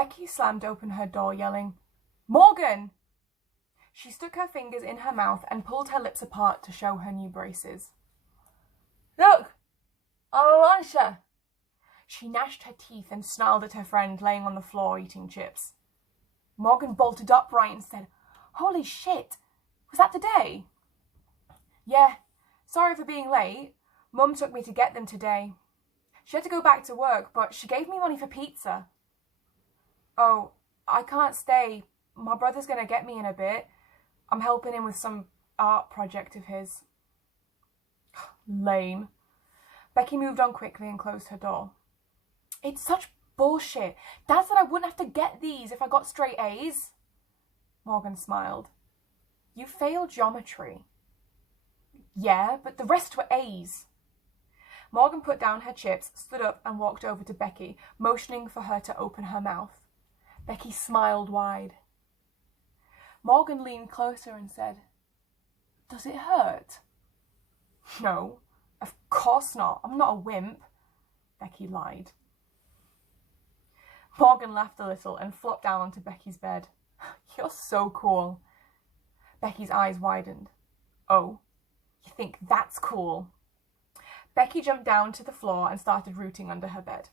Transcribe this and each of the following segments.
Becky slammed open her door, yelling, "Morgan!" She stuck her fingers in her mouth and pulled her lips apart to show her new braces. "Look, I'm a monster!" She gnashed her teeth and snarled at her friend laying on the floor eating chips. Morgan bolted upright and said, "Holy shit! Was that today?" "Yeah, sorry for being late. Mum took me to get them today. She had to go back to work, but she gave me money for pizza." "Oh, I can't stay. My brother's gonna get me in a bit. I'm helping him with some art project of his." Lame. Becky moved on quickly and closed her door. "It's such bullshit. Dad said I wouldn't have to get these if I got straight A's." Morgan smiled. "You failed geometry." "Yeah, but the rest were A's." Morgan put down her chips, stood up and walked over to Becky, motioning for her to open her mouth. Becky smiled wide. Morgan leaned closer and said, "Does it hurt?" "No, of course not. I'm not a wimp." Becky lied. Morgan laughed a little and flopped down onto Becky's bed. "You're so cool." Becky's eyes widened. "Oh, you think that's cool?" Becky jumped down to the floor and started rooting under her bed.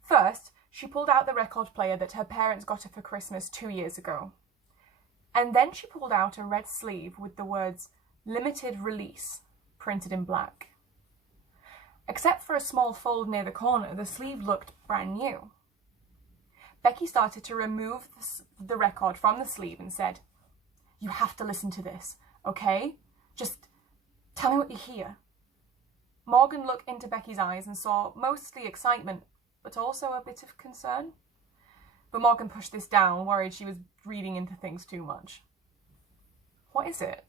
First, she pulled out the record player that her parents got her for Christmas 2 years ago. And then she pulled out a red sleeve with the words "Limited Release" printed in black. Except for a small fold near the corner, the sleeve looked brand new. Becky started to remove the record from the sleeve and said, "You have to listen to this, okay? Just tell me what you hear." Morgan looked into Becky's eyes and saw mostly excitement, but also a bit of concern. But Morgan pushed this down, worried she was reading into things too much. "What is it?"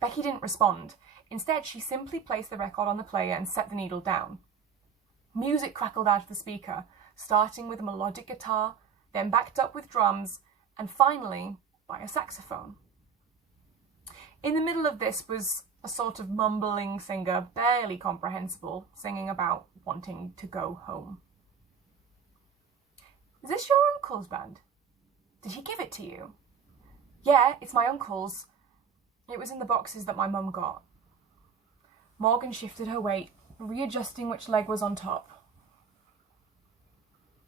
Becky didn't respond. Instead, she simply placed the record on the player and set the needle down. Music crackled out of the speaker, starting with a melodic guitar, then backed up with drums, and finally by a saxophone. In the middle of this was a sort of mumbling singer, barely comprehensible, singing about wanting to go home. "Is this your uncle's band? Did he give it to you?" "Yeah, it's my uncle's. It was in the boxes that my mum got." Morgan shifted her weight, readjusting which leg was on top.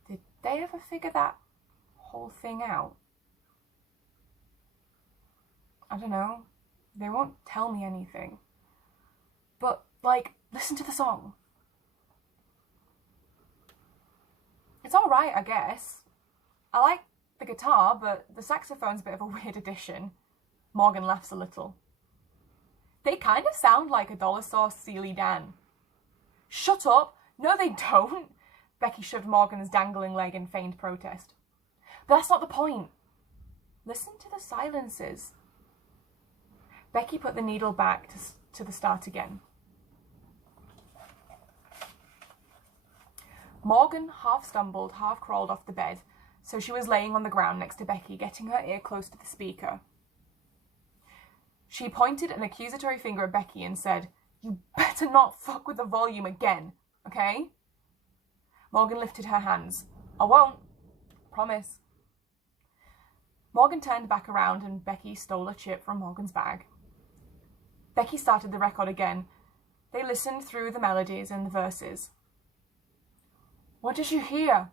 Did they ever figure that whole thing out? "I don't know. They won't tell me anything. But, listen to the song." "It's alright, I guess. I like the guitar, but the saxophone's a bit of a weird addition." Morgan laughs a little. "They kind of sound like a Dollar Store Steely Dan." "Shut up! No, they don't!" Becky shoved Morgan's dangling leg in feigned protest. "But that's not the point. Listen to the silences." Becky put the needle back to the start again. Morgan half stumbled, half crawled off the bed, so she was laying on the ground next to Becky, getting her ear close to the speaker. She pointed an accusatory finger at Becky and said, "You better not fuck with the volume again, okay?" Morgan lifted her hands. "I won't. Promise." Morgan turned back around and Becky stole a chip from Morgan's bag. Becky started the record again. They listened through the melodies and the verses. "What did you hear?"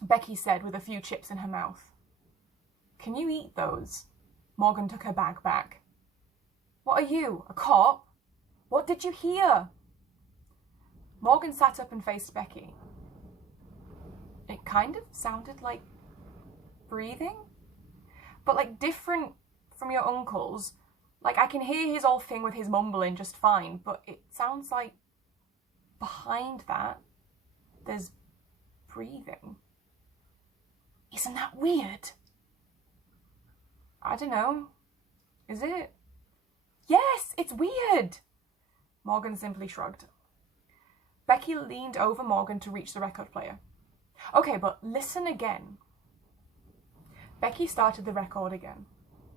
Becky said with a few chips in her mouth. "Can you eat those?" Morgan took her bag back. "What are you, a cop? What did you hear?" Morgan sat up and faced Becky. "It kind of sounded like breathing, but different from your uncle's. I can hear his old thing with his mumbling just fine, but it sounds like behind that there's breathing. Isn't that weird?" "I don't know. Is it?" "Yes, it's weird." Morgan simply shrugged. Becky leaned over Morgan to reach the record player. "Okay, but listen again." Becky started the record again.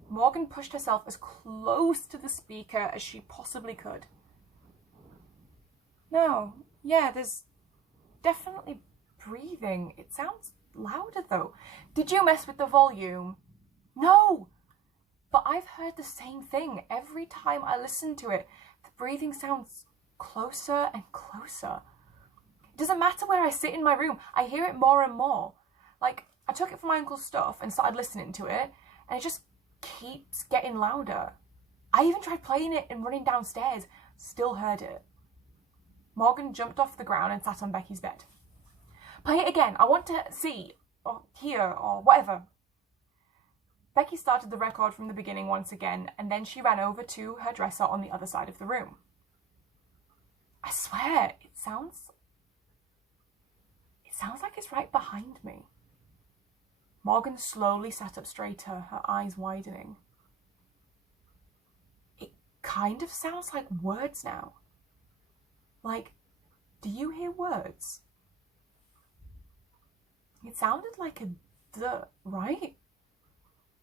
Morgan pushed herself as close to the speaker as she possibly could. "No, yeah, there's definitely breathing. It sounds louder though. Did you mess with the volume? No! But I've heard the same thing. Every time I listen to it, the breathing sounds closer and closer. It doesn't matter where I sit in my room, I hear it more and more. Like, I took it from my uncle's stuff and started listening to it, and it just keeps getting louder. I even tried playing it and running downstairs, still heard it. Morgan jumped off the ground and sat on Becky's bed. Play it again, I want to see, or hear, or whatever. Becky started the record from the beginning once again, and then she ran over to her dresser on the other side of the room. I swear, it sounds like it's right behind me. Morgan slowly sat up straighter, her eyes widening. It kind of sounds like words now. Like, do you hear words? It sounded like a "the," right?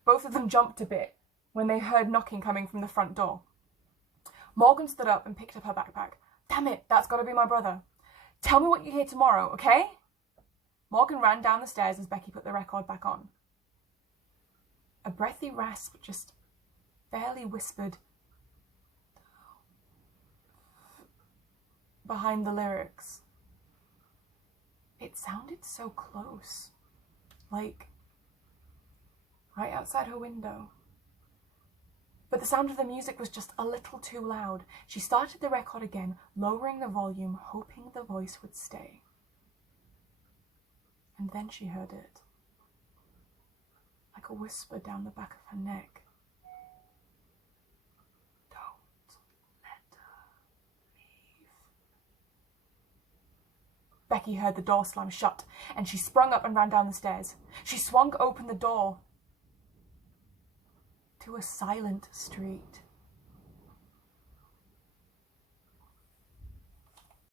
Both of them jumped a bit when they heard knocking coming from the front door. Morgan stood up and picked up her backpack. Damn it, that's got to be my brother. Tell me what you hear tomorrow, okay? Morgan ran down the stairs as Becky put the record back on. A breathy rasp just barely whispered behind the lyrics. It sounded so close, like right outside her window. But the sound of the music was just a little too loud. She started the record again, lowering the volume, hoping the voice would stay. And then she heard it, like a whisper down the back of her neck. Don't let her leave. Becky heard the door slam shut, and she sprung up and ran down the stairs. She swung open the door to a silent street.